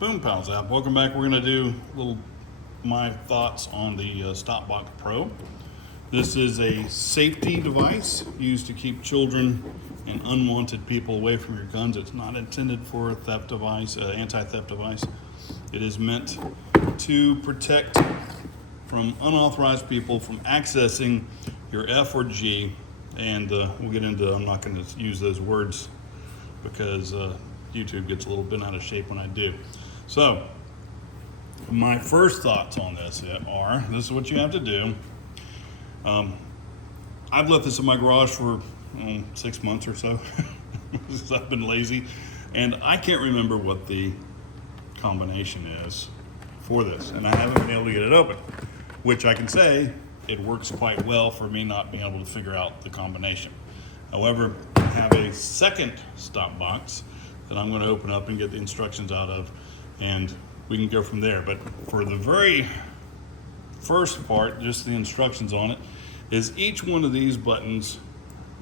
Boom pals app. Welcome back. We're going to do my thoughts on the StopBox Pro. This is a safety device used to keep children and unwanted people away from your guns. It's not intended for a theft device, anti-theft device. It is meant to protect from unauthorized people from accessing your F or G. And we'll get into, I'm not going to use those words because YouTube gets a little bit out of shape when I do. So, my first thoughts on this are, this is what you have to do. I've left this in my garage for 6 months or so, because I've been lazy, and I can't remember what the combination is for this, and I haven't been able to get it open, which I can say it works quite well for me not being able to figure out the combination. However, I have a second stop box that I'm going to open up and get the instructions out of, and we can go from there. But for the very first part, just the instructions on it, is each one of these buttons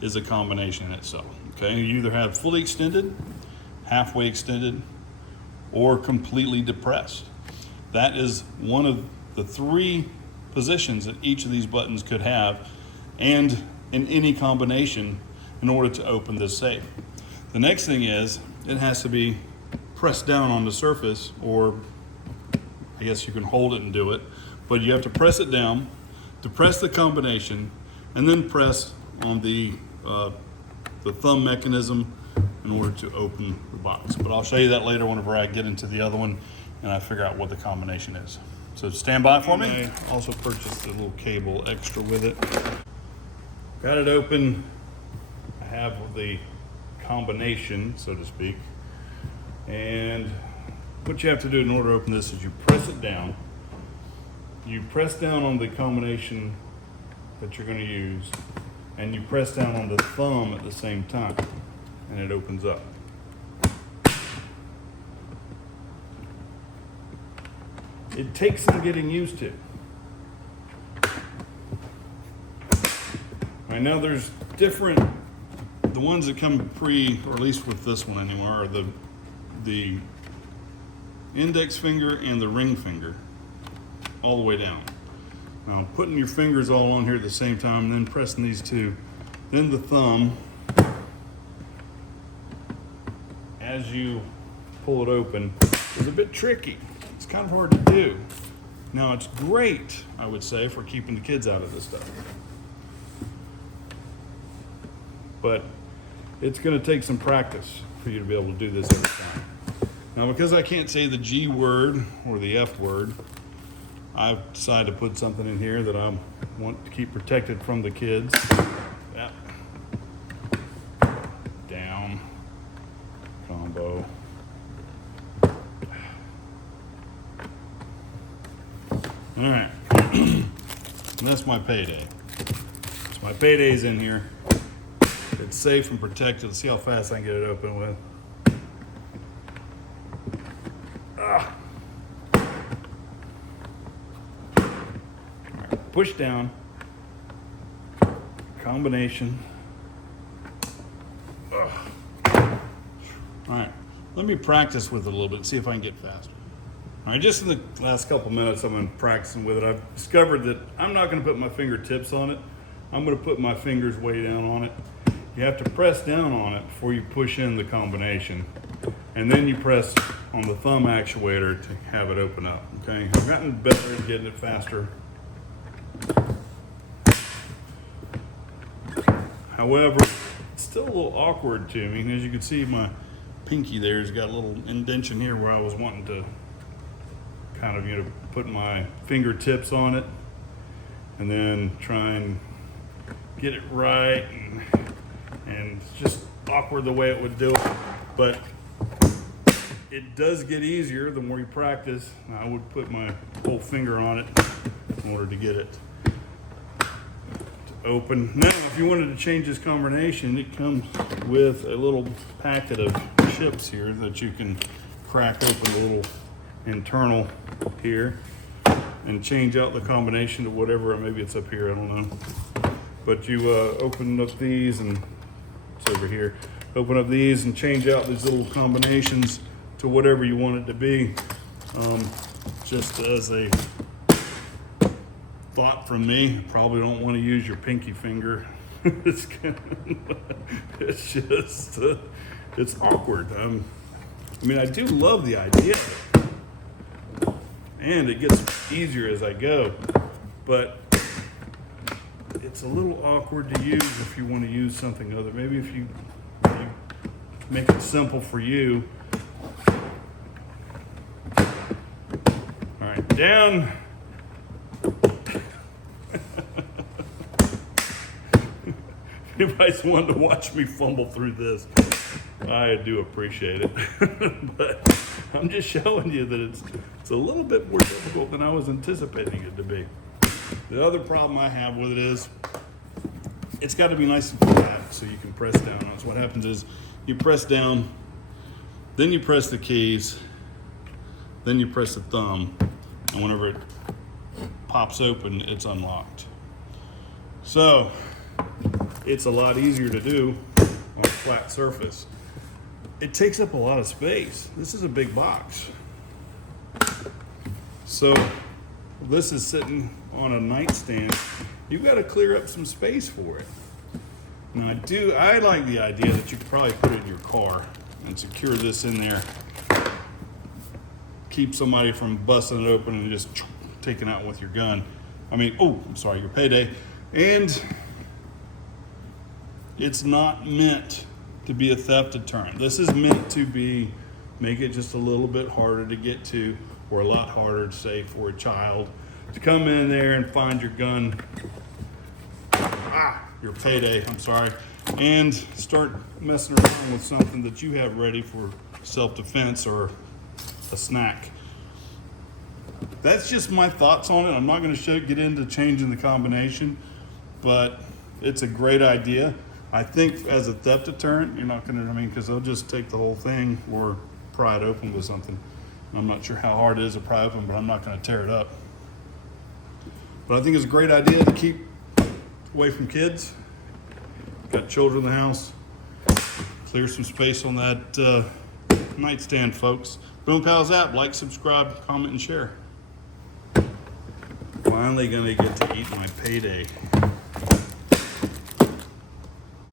is a combination in itself. Okay, you either have fully extended, halfway extended, or completely depressed. That is one of the three positions that each of these buttons could have, and in any combination in order to open this safe. The next thing is it has to be pressed down on the surface, or I guess you can hold it and do it, but you have to press it down, depress the combination, and then press on the thumb mechanism in order to open the box. But I'll show you that later whenever I get into the other one and I figure out what the combination is. So stand by for me. I also purchased a little cable extra with it. Got it open. I have the combination, so to speak. And what you have to do in order to open this is you press it down. You press down on the combination that you're going to use, and you press down on the thumb at the same time, and it opens up. It takes some getting used to. Right now there's different, the ones that come pre, or at least with this one anymore, are the index finger and the ring finger all the way down. Now putting your fingers all on here at the same time and then pressing these two, then the thumb, as you pull it open, is a bit tricky. It's kind of hard to do. Now it's great, I would say, for keeping the kids out of this stuff. But it's going to take some practice for you to be able to do this every time. Now, because I can't say the G word or the F word, I've decided to put something in here that I want to keep protected from the kids. Yep. Down. Combo. All right. And that's my payday. So my payday's in here. It's safe and protected. Let's see how fast I can get it open with. Push down, combination. All right, let me practice with it a little bit, see if I can get faster. All right, just in the last couple minutes I've been practicing with it. I've discovered that I'm not gonna put my fingertips on it. I'm gonna put my fingers way down on it. You have to press down on it before you push in the combination. And then you press on the thumb actuator to have it open up, okay? I've gotten better at getting it faster. However, it's still a little awkward to me. And as you can see, my pinky there's got a little indentation here where I was wanting to kind of, put my fingertips on it and then try and get it right. And it's just awkward the way it would do it. But it does get easier the more you practice. I would put my whole finger on it in order to get it open. Now, if you wanted to change this combination, it comes with a little packet of chips here that you can crack open a little internal here and change out the combination to whatever, maybe it's up here, I don't know. But you open up these, and it's over here. Open up these and change out these little combinations to whatever you want it to be. Just as a thought from me, probably don't want to use your pinky finger. It's just it's awkward. I mean, I do love the idea of it, and it gets easier as I go, but it's a little awkward to use if you want to use something other. Maybe if you make it simple for you. All right, down. If anybody's wanting to watch me fumble through this, I do appreciate it. But I'm just showing you that it's a little bit more difficult than I was anticipating it to be. The other problem I have with it is it's got to be nice and flat so you can press down on it. So what happens is you press down, then you press the keys, then you press the thumb, and whenever it pops open, it's unlocked. So it's a lot easier to do on a flat surface. It takes up a lot of space. This is a big box. So this is sitting on a nightstand. You've got to clear up some space for it. Now I like the idea that you could probably put it in your car and secure this in there. Keep somebody from busting it open and just taking it out with your gun. Your payday. And it's not meant to be a theft deterrent. This is meant to make it just a little bit harder to get to, or a lot harder to say for a child to come in there and find your gun, your payday, and start messing around with something that you have ready for self-defense or a snack. That's just my thoughts on it. I'm not going to get into changing the combination, but it's a great idea. I think as a theft deterrent, you're not going to, because they'll just take the whole thing or pry it open with something. I'm not sure how hard it is to pry open, but I'm not going to tear it up. But I think it's a great idea to keep away from kids. Got children in the house. Clear some space on that nightstand, folks. Boom Pals app, like, subscribe, comment, and share. Finally gonna get to eat my payday.